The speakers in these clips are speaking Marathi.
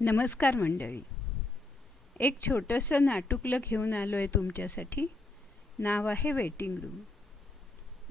नमस्कार मंडळी. एक छोटंसं नाटुकलं घेऊन आलो आहे तुमच्यासाठी. नाव आहे वेटिंग रूम.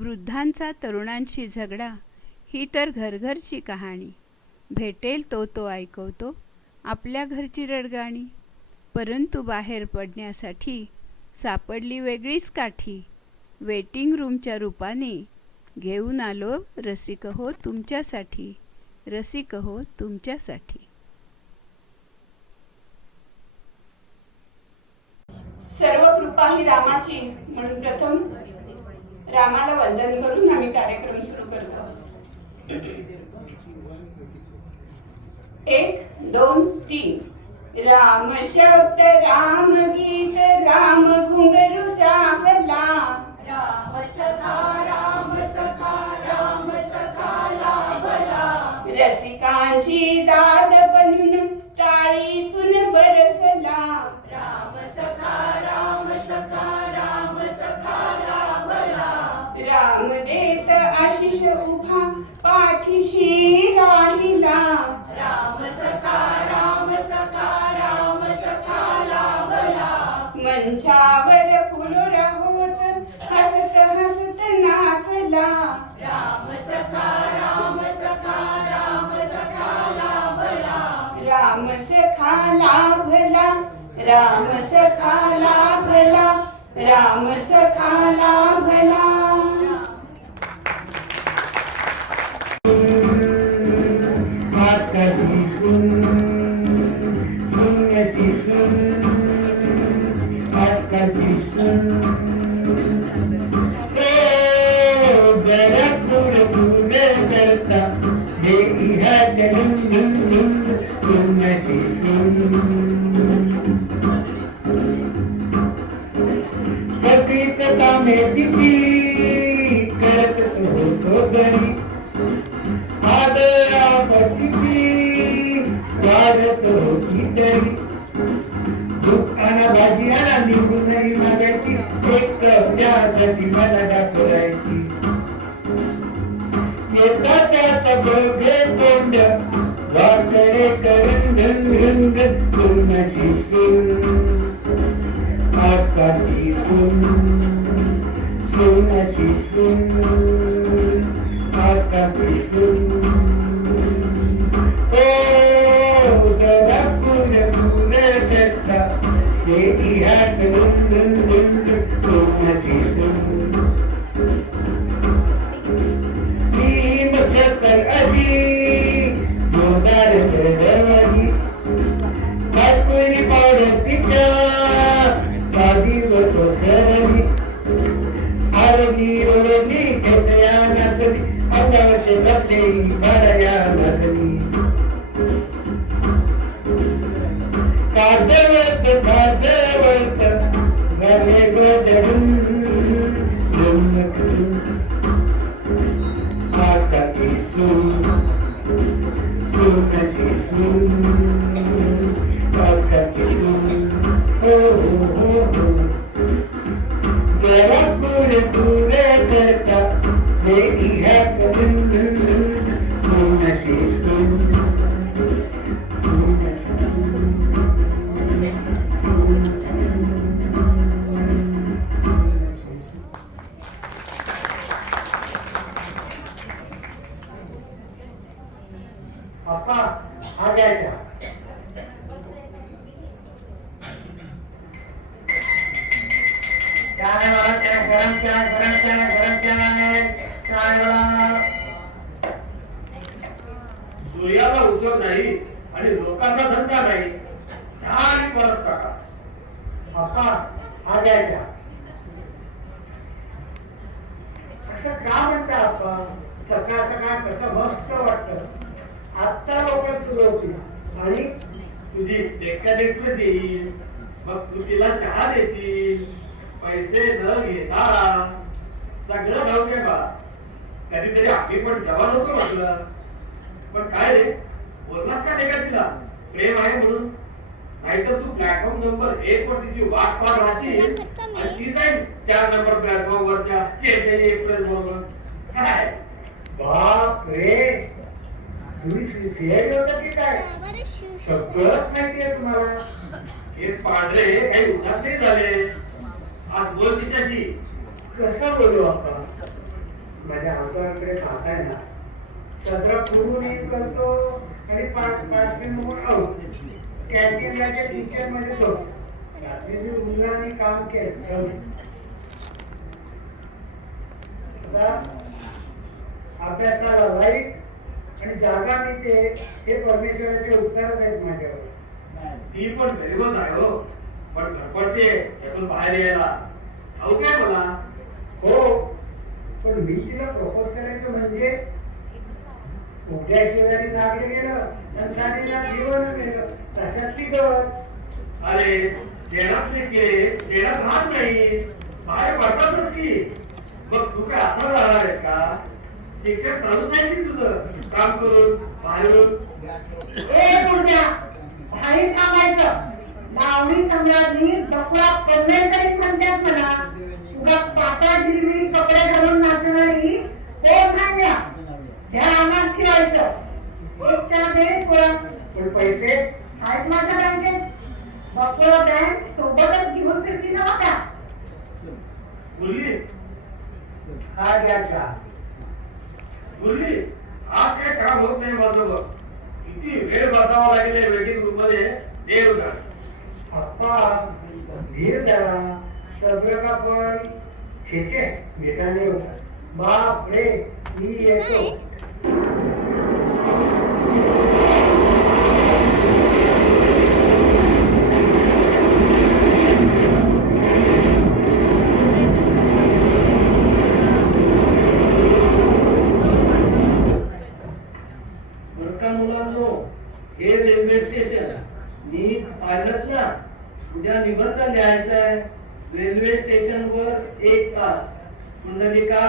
वृद्धांचा तरुणांशी झगडा ही तर घरघरची कहाणी. भेटेल तो ऐकवतो आपल्या घरची रडगाणी. परंतु बाहेर पडण्यासाठी सापडली वेगळीच काठी. वेटिंग रूमच्या रूपाने घेऊन आलो रसिक हो तुमच्यासाठी, रसिक हो तुमच्यासाठी. सर्व कृपा ही रामाची म्हणून प्रथम रामाला वंदन करून आम्ही कार्यक्रम सुरू करतो. 1 2 3. राम शब्द राम गीत राम घुंगरू जागला. राम सखा राम सखा राम सखा लाभला. रसिकांची दाद बनून टाळीतून बरसला. राम सखा राम सखा राम सखा लाभला. राम देत आशिष उभा पाठीशी राहिला. राम सखा राम सखा राम सखा लाभला. मंचावर फुलोरा होत हसत हसत नाचला. राम सखा राम सखा राम सखा लाभला. राम सखा लाभला. राम सखा लाभला. राम सखा लाभला. सूर्याला उद्योग नाही आणि लोकांना धंदा नाही. छान परत टाका. हा घ्यायचा असं का म्हणता आपण? सकाळ सकाळ कसं मस्त वाटत. आत्ता लोक सुरू होती आणि तुझी डेक्कन एक्सप्रेस येईल. मग तू तिला चहा देशील. पैसे न घेता सगळं भाऊ घे बा. कधीतरी आम्ही पण जवान होतो म्हटलं. पण काय रे बोललास का नाही का तिला प्रेम आहे म्हणून? नाहीतर तू प्लॅटफॉर्म नंबर 1 वर तिची वाट पाहत राहशील आणि ती जाईल 4 नंबर प्लॅटफॉर्म वरच्या चेन्नई एक्सप्रेस बरोबर. काय बाप रे, तुम्ही सीआयडी होता की काय? सगळंच माहितीये तुम्हाला. केस पांढरे काही उठात नाही झाले. आज बोल तिच्याशी. कसं बोलू आपण? माझ्या अवताराकडे पाहताय ना, सदरा पुरून करतो आणि 5 मिनिट आऊट. कॅन्टीनला किचन मध्ये तो रात्री मी उन्हाने काम केलं. अभ्यासाला लाईट आणि जागा मिळते हे परमेश्वराचे उत्तरच आहेत माझ्यावर. ती पण गरीबच आहे हो, पण धडपडते यातून बाहेर यायला. ठाऊ काय मला? हो, पण मी तिला प्रपोज करायचं म्हणजे उद्या शेजारी नागरी गेलं आणि साडीला जीवन गेलं तशात ती गत. अरे शेणात केले शेणात राहत नाही, बाहेर पडतातच की. मग तू काय असं राहणार आहेस का? शिक्षण चालूच आहे की तुझं काम करून बाहेरून? ए मुर्द्या, बाहेर कामायचं लावणी सम्राज्ञी बकुळा परमेश्वरी म्हणतात मला. तुला पातळ हिरवी कपडे घालून नाचणारी कोण नाही त्या अंगात ठेवायचं. इच्छा दे पण पैसे आहेत माझ्या बँकेत. बकुळा बँक सोबतच घेऊन फिरती नव्हता. मुरली हा घ्यायचा. मुरली आज काय काम होत नाही माझं बघ. किती वेळ बसावा लागेल वेटिंग रूम मध्ये देव जाणे. अप्पा धीर धरा, सब्र का पण छेचे भेटाने होता. बाप रे, मी येतो. मुलांनो, हे रेल्वे स्टेशन मी पाहिलंच ना. उद्या निबंध लिहायचा आहे. रेल्वे स्टेशन वर 1 तास. पुंडलिका,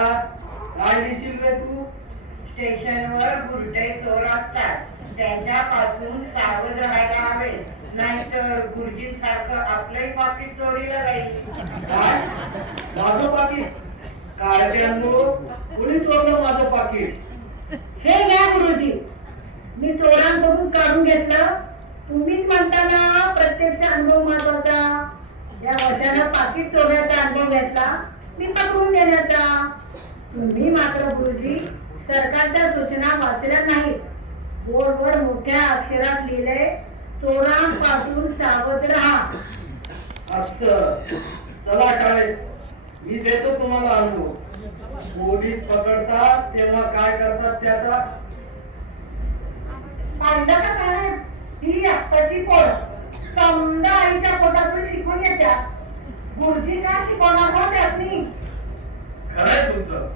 काय लिहिशील रे तू? स्टेशनवर गुरटे चोर असतात, त्यांच्यापासून सावध राहायला हवे, नाहीतर गुरुजींसारखं आपलंही पाकिट चोरीला जाईल. काय? माझं पाकिट? कार्यानो, कोणी चोरलं माझं पाकिट? हे घ्या गुरुजी, मी चोरांकडून काढून घेतलं. तुम्हीच म्हणता ना प्रत्यक्ष अनुभव महत्वाचा. या वर्षानं पाकिट चोरण्याचा अनुभव घेतला, मी पकडून देण्याचा. तुम्ही मात्र गुरुजी सरकारच्या सूचना वाचल्या नाहीत. बोर्डवर मोठ्या अक्षरात लिहिले, चोरांपासून सावध राहा. असं. चला शाळेत, मी देतो तुम्हाला अनुभव. पोलीस पकडतात तेव्हा काय करतात त्याचा. पाहिलं का साहेब, ही आत्ताची पोर समजा आईच्या पोटातून शिकून येत्या. गुरुजी का शिकवणार हो त्यासनी? खरंय तुमचं.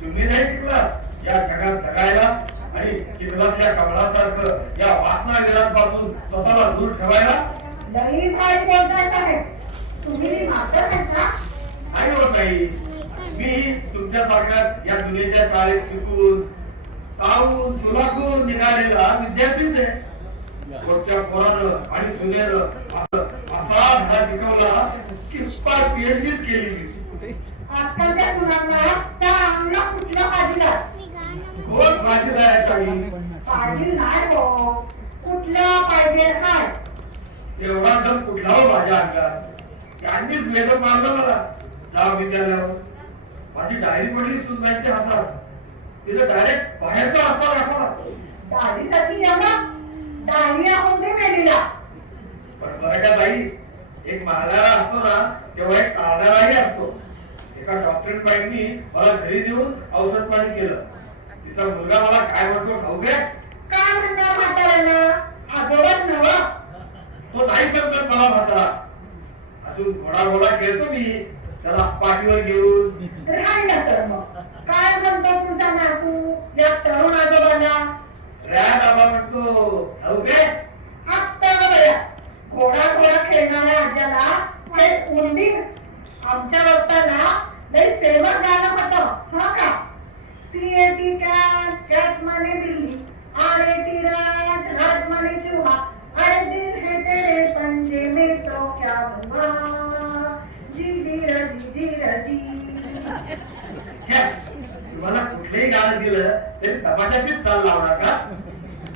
तुम्ही नाही शिकला या जगात जगायला आणि चिखलातल्या कमळासारखं या वासनागिरांपासून स्वतःला दूर ठेवायला. लई भारी बोलताय साहेब. तुम्ही मात्र ना. नाही होत नाही. मी तुमच्यासारख्याच या दुनियेच्या शाळेत शिकून तावून सुलाखून निघालेला विद्यार्थीच आहे. रोजच्या पोरानं आणि सुनेनं असा धडा शिकवला की पीएचडीच केली मी. आजकालच्या मुलांना चांगला कुठला पाहिजे रोज भाजी द्यायचा पाहिजे नाही हो. कुठलं पाहिजे काय? एवढा दम कुठला हो माझ्या अंगात. त्यांनीच वेदन मारलं मला जाव विचारल्यावर. माझी डायरी पडली सुनांच्या हातात. तिला डायरेक्ट बाहेरचा रस्ता दाखवला. दाढीसाठी एवढा डायरिया होते मेलीला. पण बरं का बाई, एक मारणारा असतो ना तेव्हा एक टाळणाराही असतो. एका डॉक्टर बाईंनी मला घरी देऊन औषध पाणी केलं. तिचा मुलगा मला काय म्हणतो ठाऊ घे. काय म्हणणार म्हाताऱ्यानं? आजोबाच नव्ह. तो नाही समजत मला म्हातारा. अजून घोडा घोडा खेळतो मी त्याला पाठीवर घेऊन. राहिलं तर मग काय म्हणतो तुमचा नातू या तरुण आजोबाला? रॅड आबा म्हणतो ठाऊ घे. आत्ता बघूया, घोडा घोडा खेळणाऱ्या आज्याला ते उंदीर आमच्या वक्ताला लई फेमस गाणं होतं. हा का? CAT कॅट, कॅट माने बिल्ली, RAT रॅट, रॅट माने चूहा, अरे दिल है तेरे पंजे में तो क्या हुआ, जी जी रजी जी रजी. तुम्हाला कुठलंही गाणं दिलं तरी तमाशाचीच चाल लावणार का?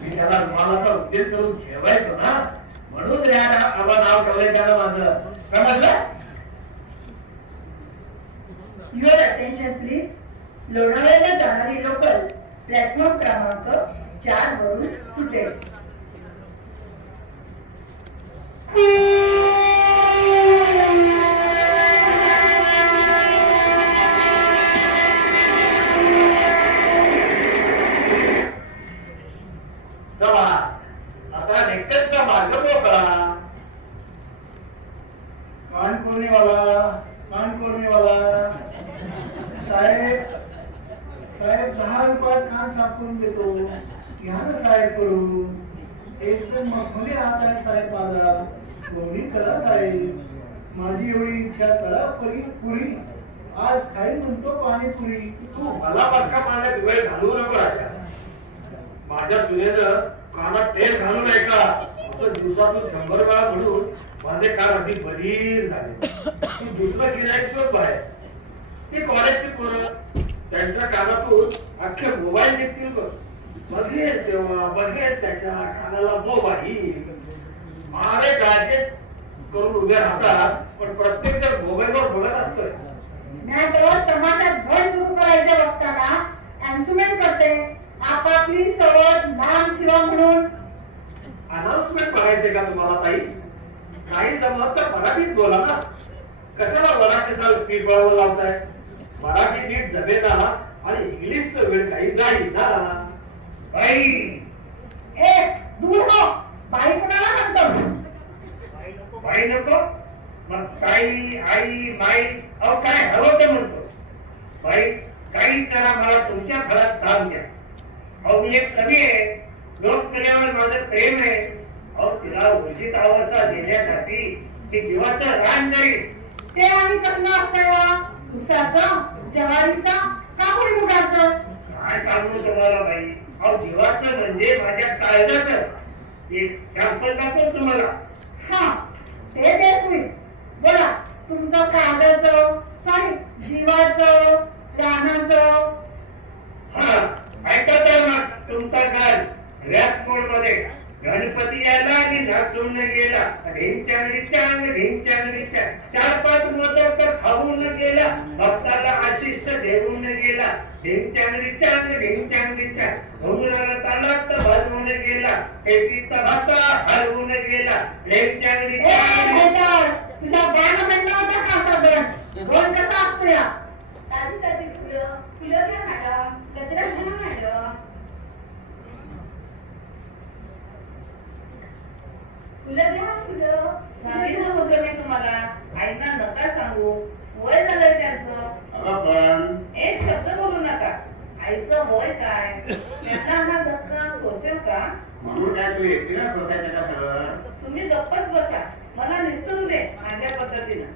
मी त्याला रुमालाचा उद्देश करून ठेवायचो ना, म्हणून आबा नाव ठेवलंय त्याला माझं. समजलं? Your attention please. लोणावळ्याला जाणारी लोकल प्लॅटफॉर्म क्रमांक 4 वरून सुटेल. चला आता नेक्स्टचा मार्ग मोकळा. कान कोरणेवाला साहेब 10 रुपयात कान सापडून देतो. घ्या ना साहेब करून. एकदम मखमली हात आहे साहेब माझा. दोन्ही करा साहेब. माझी एवढी इच्छा करा पुरी. आज खाईन म्हणतो पाणीपुरी. तू मला बसका पाण्यात वेळ घालवू नको राजा. माझ्या सुनेनं कानात तेल घालू नये का असं दिवसातून 100 वेळा म्हणून माझे कान अगदी बधीर झाले. तू दुसरं गिरायक शोध बाहेर. ती कॉलेजची पोरं, त्यांच्या कानातून अख्खे मोबाईल निघतील बघ. बघेल तेव्हा बघेल त्याच्या कानाला मोबाईल. मारे गाजे करून उभे राहतात, पण प्रत्येक जण मोबाईलवर बघत असतोय. नाहीतर तमाशात भर सुरू करायच्या बघताना अनाउन्समेंट करते. आपापली सवड नाम किंवा म्हणून. अनाउन्समेंट करायचे का तुम्हाला ताई? काही जमत तर मराठीत बोला ना. कशाला मराठीचा पीठ बळावं लावताय? मराठी नीट जमेना आणि इंग्लिशचं वेळ काही जाईल ना. बाई दूर हो. बाई कोणाला म्हणतो? बाई नको, मग ताई, आई, माई, अहो काय हवं ते म्हणतो. बाई काही करा, मला तुमच्या घरात काम द्या. अहो मी एक कवी आहे. लोककलेवर माझं प्रेम आहे. अहो तिला उचित आवडता देण्यासाठी ती जीवाचं रान जाईल. ते आणि कसलं असतं? उसाचं, ज्वारीचा का भुईमुगाचं? काय सांगू तुम्हाला बाई. अहो जीवाचं म्हणजे माझ्या काळजाचं एक सॅम्पल दाखवतो तुम्हाला. हा ते देत मी. बोला तुमचं कागदाचं, सॉरी जीवाचं, प्राणाचं. हा ऐका तर मग तुमचा काल रॅप मोड मध्ये गणपती आला आणि नाचून गेला. ढिंचांग ढिंचांग ढिंचांग ढिंचांग. 4-5 मोदक तर खाऊन गेला. भक्ताला आशिष देऊन गेला. ढिंचांग ढिंचांग ढिंचांग ढिंचांग. घुंगराला तालात भरवून गेला. हेतीचा भाता हरवून गेला. ढिंचांग ए ढिंचांग. भेटर, तुझ्या बाण म्हणलं होतं का साधन? गोल कसा असतो या? ताजी ताजी फुलं घ्या मॅडम. गजरा घ्या ना मॅडम. फुलं घ्या फुलं. सांगितलं होतं मी तुम्हाला. आईना नका सांगू. वय झालंय त्यांचं. पण एक शब्द बोलू नका. आईचं वय काय? त्यांना हा धक्का सोसेल का? म्हणून काय तू एकटीला सोसायचं का सगळं? तुम्ही गप्पच बसा. मला निसटून दे माझ्या पद्धतीनं.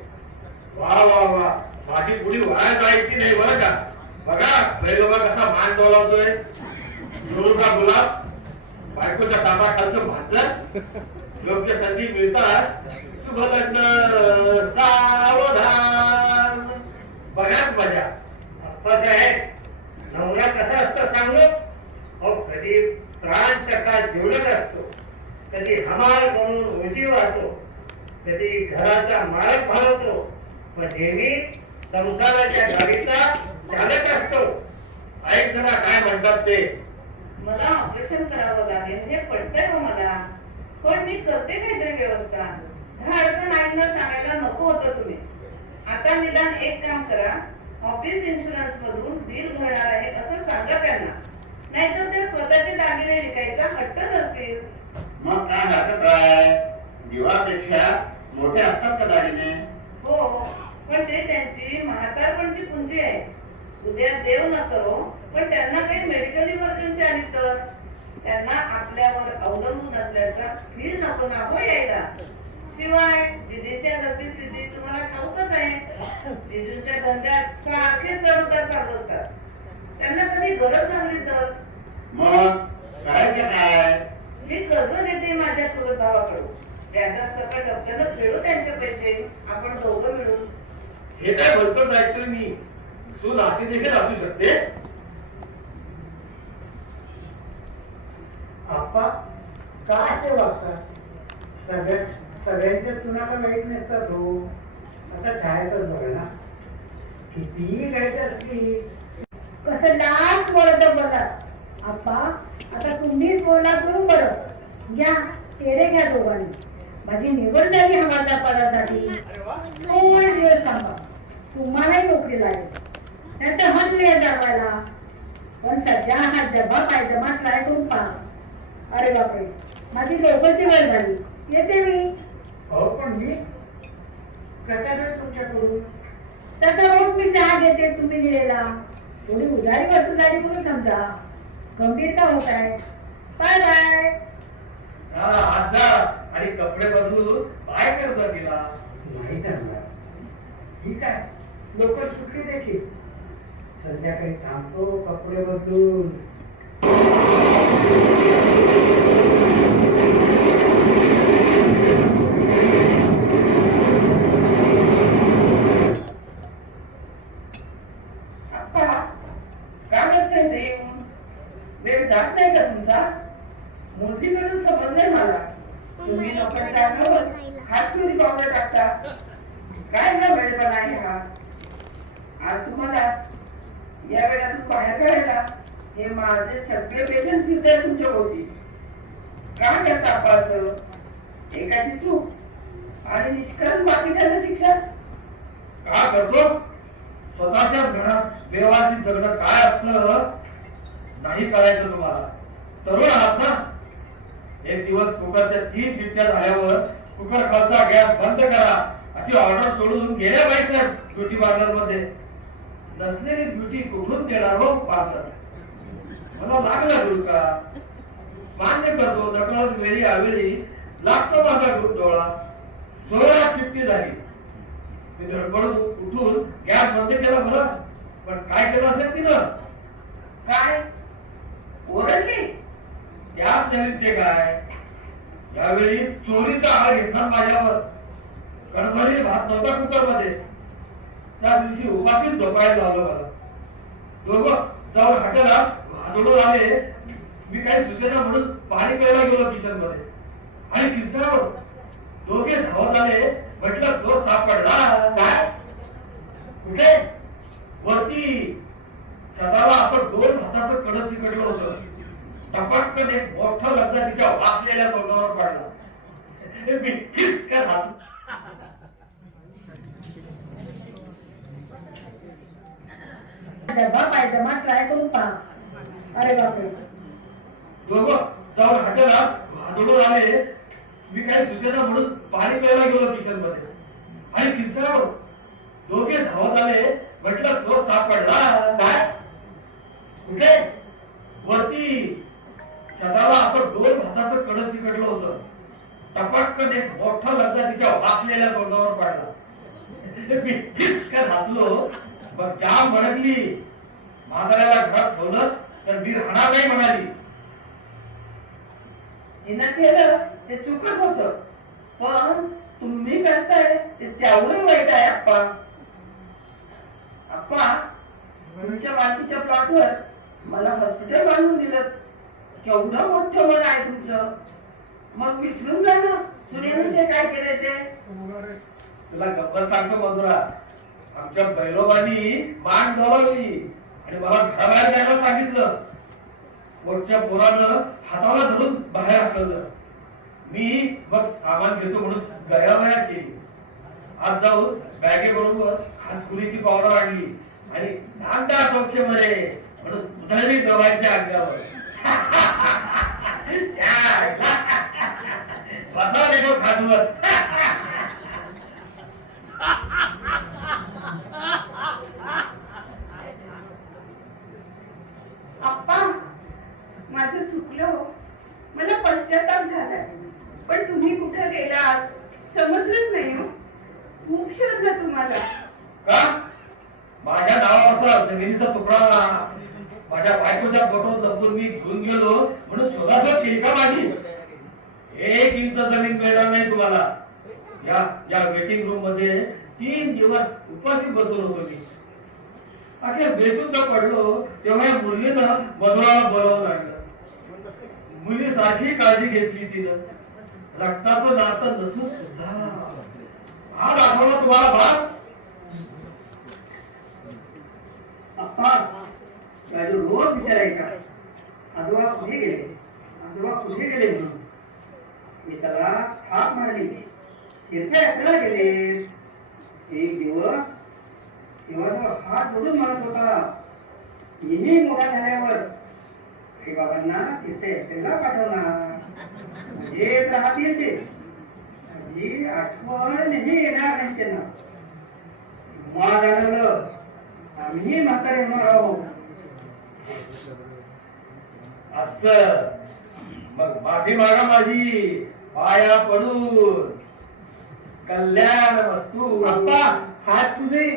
वा वा वा, माझी पुढी वाया जायची नाही बरं का. बघा बैलोबा कसा मान डोलावतोय. जोर का गुलाब, बायकोच्या ताबाखालचं माझं. योग्य संधी मिळतात शुभ लग्न सावधान. बघाच मजा. आप्पाचे आहे. नवरा कसा असतो सांगू? अहो कधी प्राण चक्का जेवढत असतो, कधी हमाल म्हणून उंची वाहतो, कधी घराचा मालक भावतो, पण नेहमी संसाराच्या गाडीचा चालक असतो. ऐक जरा काय म्हणतात ते. मला ऑपरेशन करावं लागेल हे पटतंय हो मला. पण मी करते काहीतरी व्यवस्था. धाडकन आईंना सांगायला नको होतं तुम्ही. आता निदान एक काम करा. ऑफिस इन्शुरन्स मधून बिल भरणार आहे असं सांगा त्यांना. नाहीतर ते स्वतःचे दागिने विकायचा हट्ट धरतील. मग काय हरकत आहे? जीवापेक्षा मोठे असतात का दागिने? हो, पण ते त्यांची म्हातारपणची पुंजी आहे. उद्या देव न करो पण त्यांना काही मेडिकल इमर्जन्सी आली तर त्यांना आपल्यावर अवलंबून असल्याचा फील नको ना हो यायला. शिवाय जिजेच्या घरची स्थिती तुम्हाला ठाऊकच आहे. जिजूच्या धंद्यात सारखे चढउतार चालू असतात. त्यांना कधी गरज लागली तर मग करायचं काय? मी कर्ज घेते माझ्या चुलत भावाकडून. त्याचा सकट हप्त्यानं फेडू त्यांचे पैसे आपण दोघं मिळून. हे काय म्हणतोच ऐकतोय मी. सून अशी देखील असू शकते. आप्पा काय ते वागतात? सगळ्यांच्या तुला का वाईट नसतात हो. आता छायातच बघा ना, कितीही गायची असली कसं लाच बोलत बोला. आप्पा आता तुम्हीच बोला करू बरं. घ्या तेरे घ्या दोघांनी. माझी निवड झाली हवालदार पदासाठी. थोडे दिवस थांबा, तुम्हालाही नोकरी लागेल. त्याचं मन नाही दाखवायला. पण सध्या हा जबा पायजमा ट्राय करून पहा. अरे बापरे, माझी लोकलची वेळ झाली, येते मी. हो पण मी कसा वेळ तुमच्याकडून? तसा रोज मी चहा घेते तुम्ही दिलेला. थोडी उधारी वस्तू झाली म्हणून समजा. गंभीर का होत आहे? Bye bye. आज जा आणि कपडे बदलून काय करता तिला? नाही करणार. ठीक आहे, लोकल सुटली देखील. संध्याकाळी थांबतो कपडे बदलून. आप्पा का नसते ते येऊन? वेळ जात नाही का तुमचा? मूर्तीकडून समजलंय मला. तुम्ही लोकांच्या अंगावर हात पिवळी पावडर टाकता. काय ना वेळपणा आहे हा? आज तुम्हाला या वेळातून बाहेर काढायला हे माझे सगळे पेशंट फिरताय तुमच्या भोवती. का करता आप्पा असं? एकाची चूक आणि निष्कारण बाकीच्यांना शिक्षा. का करतो? स्वतःच्याच घरात व्यवस्थित जगणं काय असलं नाही कळायचं तुम्हाला. तरुण आहात ना. एक दिवस कुकरच्या 3 शिट्ट्या झाल्यावर कुकर खालचा गॅस बंद करा अशी ऑर्डर सोडून गेल्या पाहिजे ब्युटी पार्लर मध्ये. नसलेली ब्युटी कुठून देणार हो पार्लर? मला लागला डुलका. मान्य करतो, नकळत वेळी आवेळी लागतो माझा डोळा. 16 शिट्टी झाली. मी धडपडून उठून गॅस बंद केला बरं, पण काय केलं असेल तिनं? काय ओरडली? त्यात नवीन ते काय? यावेळी चोरीचा आळ घेतला माझ्यावर. कणभरी भात नव्हता कुकर मध्ये. त्या दिवशी उपाशीच झोपायला लावलं मला. दोघं जाऊन हॉटेला भादोडून आले. मी काही सुचना म्हणून पाणी प्यायला गेलो किचन मध्ये आणि किचनावर दोघे धावत आले. म्हटलं चोर सापडला. काय? कुठे? वरती छताला असं 2 भाताचं कडं चिकटलं होतं. टपटकन एक मोठं लग्न तिच्या वाचलेल्या तोंडावर पडला. मी खिसकन हसलो. डबा पायजमा ट्राय करून पहा. अरे बापरे, दोघं जाऊन हॉटेला भादोडून आले. मी काही सुचना म्हणून पाणी प्यायला गेलो किचन मध्ये आणि किचनावर दोघे धावत आले. म्हटलं चोर सापडला. काय? कुठे? वरती छताला असं 2 भाताचं कडं चिकटलं होतं. टपटकन एक मोठं लग्न तिच्या वाचलेल्या तोंडावर पडला. मी खिसकन हसलो. मग जाम भडकली. म्हाताऱ्याला घरात ठेवलं तर मी राहणार नाही म्हणाली. तिनं केलं ते चुकच होत, पण तुम्ही करताय ते तेवढं वाईट आहे आप्पा. आप्पा तुमच्या मातीच्या प्लॉटवर मला हॉस्पिटल बांधून दिलं. केवढं मोठं मन आहे तुमचं. मग विसरून जा ना सुनेने ते काय केलंय ते. तुला गप्पा सांगतो मधुरा. आमच्या बैलोबांनी मान डोलावली आणि मला घराबाहेर जायला सांगितलं. वरच्या पोरानं हाताला धरून बाहेर हाकललं. मी मग सामान घेतो म्हणून गयावया केली. आज जाऊन बॅगेबरोबर खासकुलीची पावडर आणली आणि नांदा सौख्य मध्ये म्हणून उधळली दवाईच्या अंगावर. बसा देखो खासवर. आप्पा माझं चुकलं. मला पश्चाताप झालाय. पण तुम्ही कुठं गेलात समजलंच नाही हो. खूप शोधलं तुम्हाला. का? माझ्या नावावरचा जमिनीचा तुकडा माझ्या बायकोच्या फोटोत लपून मी घेऊन गेलो म्हणून शोधाशोध केली का माझी? 1 इंच जमीन मिळणार नाही तुम्हाला. या वेटिंग रूम मध्ये 3 दिवस उपाशी बसून होतो मी. अखेर बेसुद्धा पडलो तेव्हा या मुलीनं मधुराला बोलावून आणलं. मुली सारखी काळजी घेतली तिनं. रक्ताचं नातं नसून सुद्धा आज आठवला तुम्हाला बाप. अप्पा राजू रोज विचारायचा आजोबा कुठे गेले, आजोबा कुठे गेले म्हणून. मी त्याला थाप मारली, तीर्थयात्रेला गेले. एक दिवस तेव्हा तो हात जोडून म्हणत होता, मीही मोठा झाल्यावर आई बाबांना तीर्थयात्रेला पाठवणार, येत राहतील ते. माझी आठवण नेहमी येणार नाही त्यांना. मला जाणवलं आम्ही म्हातारे होणार आहोत. असं मग माफी मागा माझी, पाया पडून. कल्याण वस्तू अप्पा हात तुझे